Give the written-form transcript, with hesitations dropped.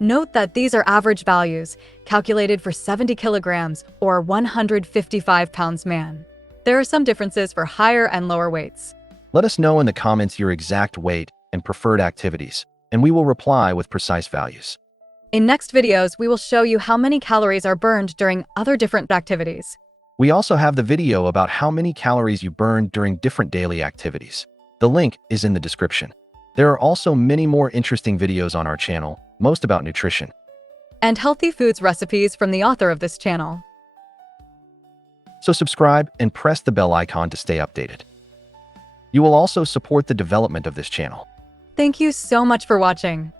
Note that these are average values, calculated for 70 kilograms or 155 pounds man. There are some differences for higher and lower weights. Let us know in the comments your exact weight and preferred activities, and we will reply with precise values. In next videos, we will show you how many calories are burned during other different activities. We also have the video about how many calories you burn during different daily activities. The link is in the description. There are also many more interesting videos on our channel, most about nutrition and healthy foods recipes from the author of this channel. So subscribe and press the bell icon to stay updated. You will also support the development of this channel. Thank you so much for watching.